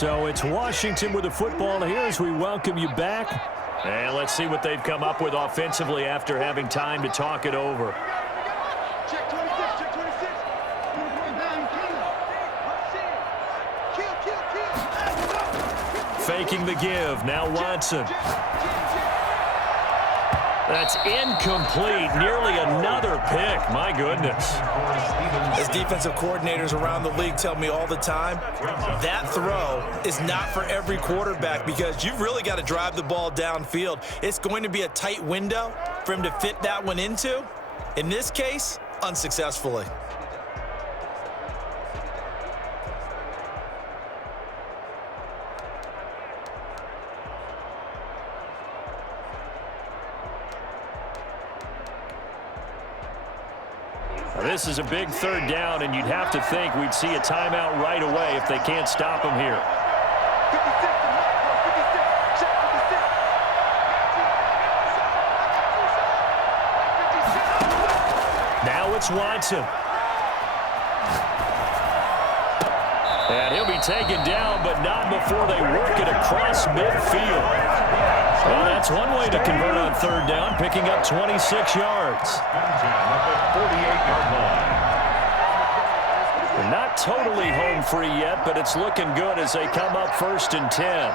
So it's Washington with the football here as we welcome you back. And let's see what they've come up with offensively after having time to talk it over. Check 26, check 26. Faking the give. Now Watson. That's incomplete. Nearly another pick. My goodness. As defensive coordinators around the league tell me all the time, that throw is not for every quarterback because you've really got to drive the ball downfield. It's going to be a tight window for him to fit that one into. In this case, unsuccessfully. This is a big third down, and you'd have to think we'd see a timeout right away if they can't stop him here. 56. Check 56. Now it's Watson. And he'll be taken down, but not before they work it across midfield. Well, that's one way to convert on third down, picking up 26 yards. 48-yard line. They're not totally home free yet, but it's looking good as they come up 1st and 10.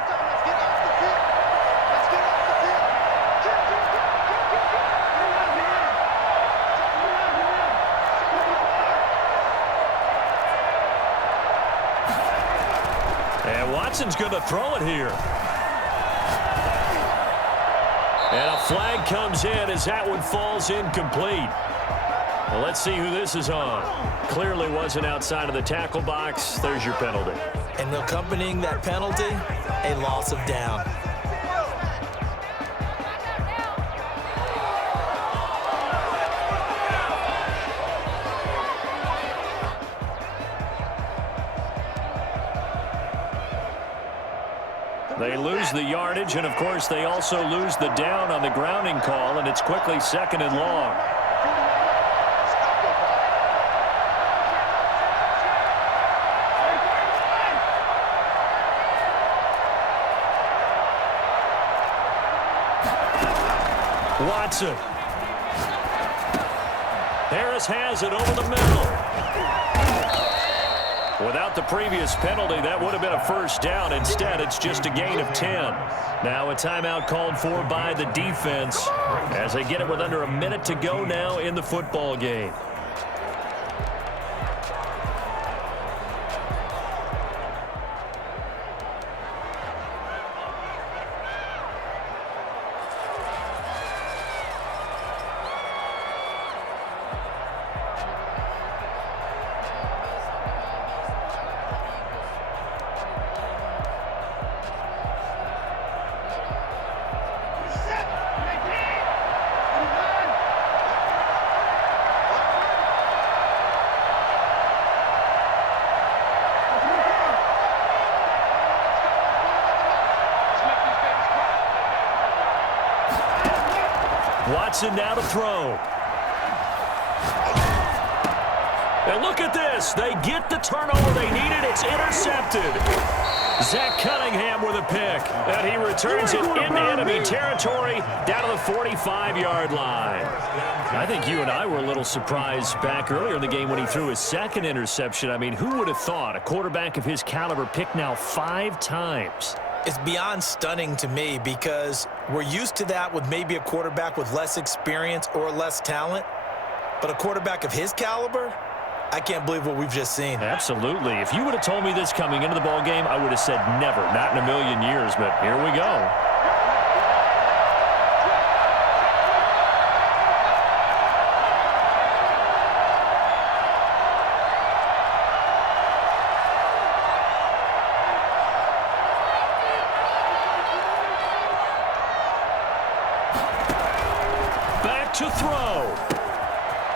And Watson's going to throw it here. And a flag comes in as that one falls incomplete. Well, let's see who this is on. Clearly wasn't outside of the tackle box. There's your penalty. And accompanying that penalty, a loss of down. They lose the yardage, and, of course, they also lose the down on the grounding call, and it's quickly 2nd and long. Watson. Harris has it over the middle. Without the previous penalty, that would have been a first down. Instead, it's just a gain of 10. Now a timeout called for by the defense as they get it with under a minute to go now in the football game. Watson now to throw. And look at this. They get the turnover they needed. It's intercepted. Zach Cunningham with a pick. And he returns it into enemy territory down to the 45-yard line. I think you and I were a little surprised back earlier in the game when he threw his second interception. I mean, who would have thought a quarterback of his caliber picked now 5 times? It's beyond stunning to me because we're used to that with maybe a quarterback with less experience or less talent. But a quarterback of his caliber, I can't believe what we've just seen. Absolutely. If you would have told me this coming into the ball game, I would have said never, not in a million years. But here we go. To throw.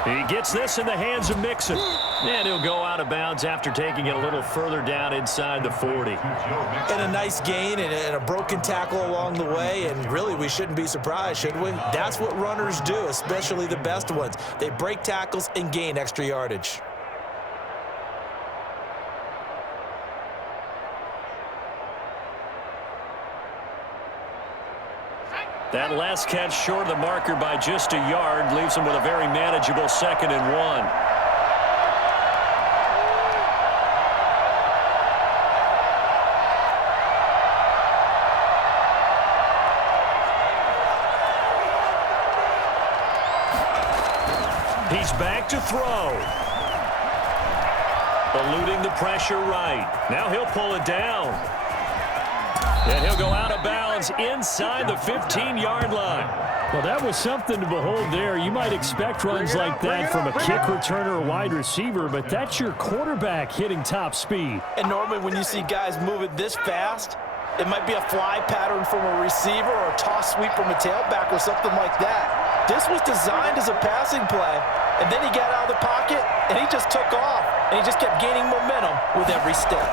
He gets this in the hands of Mixon. And he'll go out of bounds after taking it a little further down inside the 40. And a nice gain and a broken tackle along the way. And really, we shouldn't be surprised, should we? That's what runners do, especially the best ones. They break tackles and gain extra yardage. That last catch short of the marker by just a yard leaves him with a very manageable 2nd and 1. He's back to throw. Eluding the pressure right. Now he'll pull it down. And he'll go out of bounds inside the 15-yard line. Well, that was something to behold there. You might expect runs like that from a kick returner or wide receiver, but that's your quarterback hitting top speed. And normally when you see guys moving this fast, it might be a fly pattern from a receiver or a toss sweep from a tailback or something like that. This was designed as a passing play, and then he got out of the pocket, and he just took off, and he just kept gaining momentum with every step.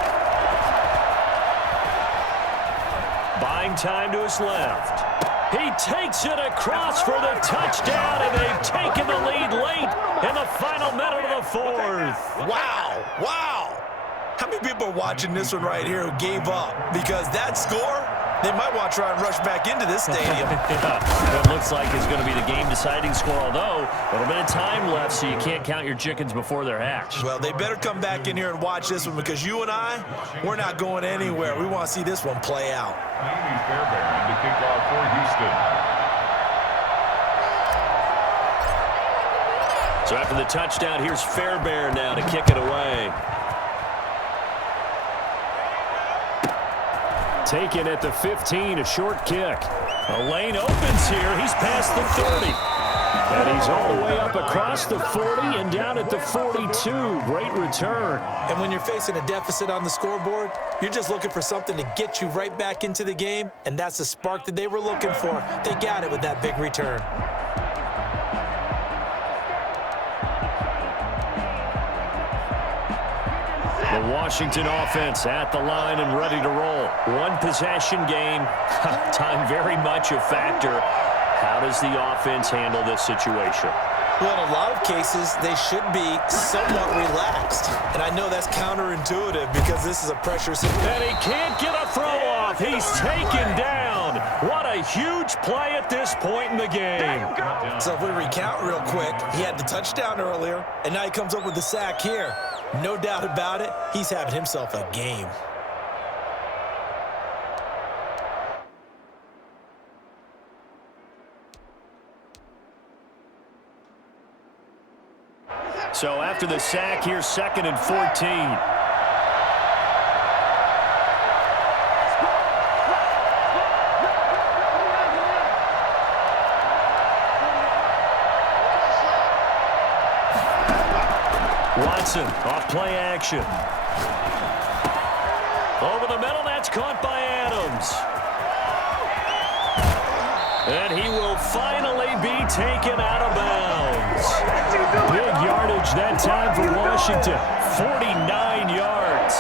Buying time to his left. He takes it across for the touchdown, and they've taken the lead late in the final minute of the 4th. Wow, wow. How many people are watching this one right here who gave up? Because that score, they might want to try and rush back into this stadium. Yeah, it looks like it's going to be the game-deciding score, although a little bit of time left, so you can't count your chickens before they're hatched. Well, they better come back in here and watch this one because you and I, we're not going anywhere. We want to see this one play out. Amy Fairbairn to kick off for Houston. So after the touchdown, here's Fairbairn now to kick it away. Taken at the 15, a short kick. A lane opens here. He's past the 30. And he's all the way up across the 40 and down at the 42. Great return. And when you're facing a deficit on the scoreboard, you're just looking for something to get you right back into the game, and that's the spark that they were looking for. They got it with that big return. The Washington offense at the line and ready to roll. One possession game. Time very much a factor. How does the offense handle this situation? Well, in a lot of cases, they should be somewhat relaxed. And I know that's counterintuitive because this is a pressure situation. And he can't get a throw off. He's taken down. What a huge play at this point in the game. So if we recount real quick, he had the touchdown earlier, and now he comes up with the sack here. No doubt about it, he's having himself a game. So after the sack, here's 2nd and 14. Watson off play action. Over the middle, that's caught by Adams. And he will finally be taken out of bounds. Big yardage that time for Washington. 49 yards.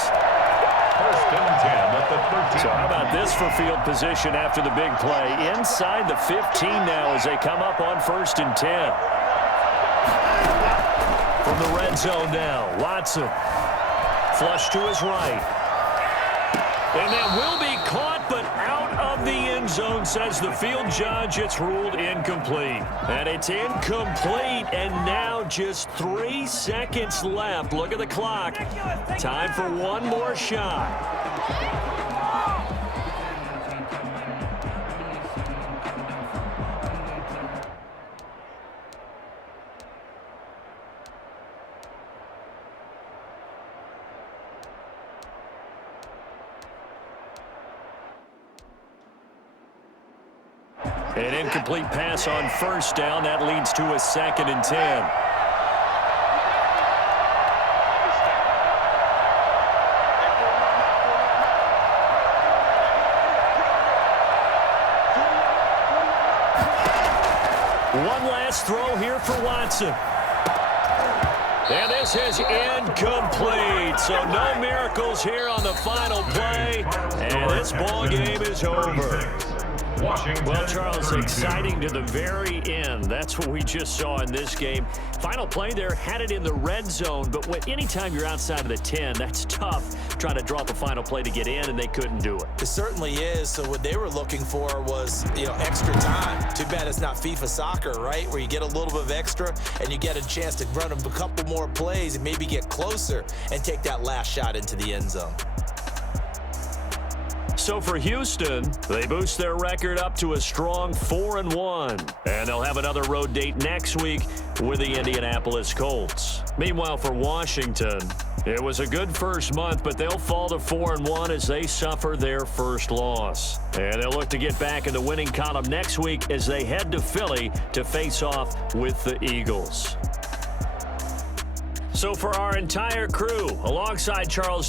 1st and 10 at the 13. So how about this for field position after the big play? Inside the 15 now as they come up on 1st and 10. From the red zone now, Watson. Flush to his right. And that will be caught, but out of the end zone, says the field judge. It's ruled incomplete. And it's incomplete, and now just 3 seconds left. Look at the clock. Time for one more shot. An incomplete pass on 1st down. That leads to a 2nd and 10. One last throw here for Watson. And this is incomplete. So no miracles here on the final play. And this ball game is over. Washington. Well, Charles, 32. exciting to the very end. That's what we just saw in this game. Final play there, had it in the red zone, but anytime you're outside of the 10, that's tough trying to draw up a final play to get in, and they couldn't do it. It certainly is. So what they were looking for was, extra time. Too bad it's not FIFA soccer, right? Where you get a little bit of extra and you get a chance to run a couple more plays and maybe get closer and take that last shot into the end zone. So for Houston, they boost their record up to a strong 4-1. And they'll have another road date next week with the Indianapolis Colts. Meanwhile, for Washington, it was a good first month, but they'll fall to 4-1 as they suffer their first loss. And they'll look to get back in the winning column next week as they head to Philly to face off with the Eagles. So for our entire crew, alongside Charles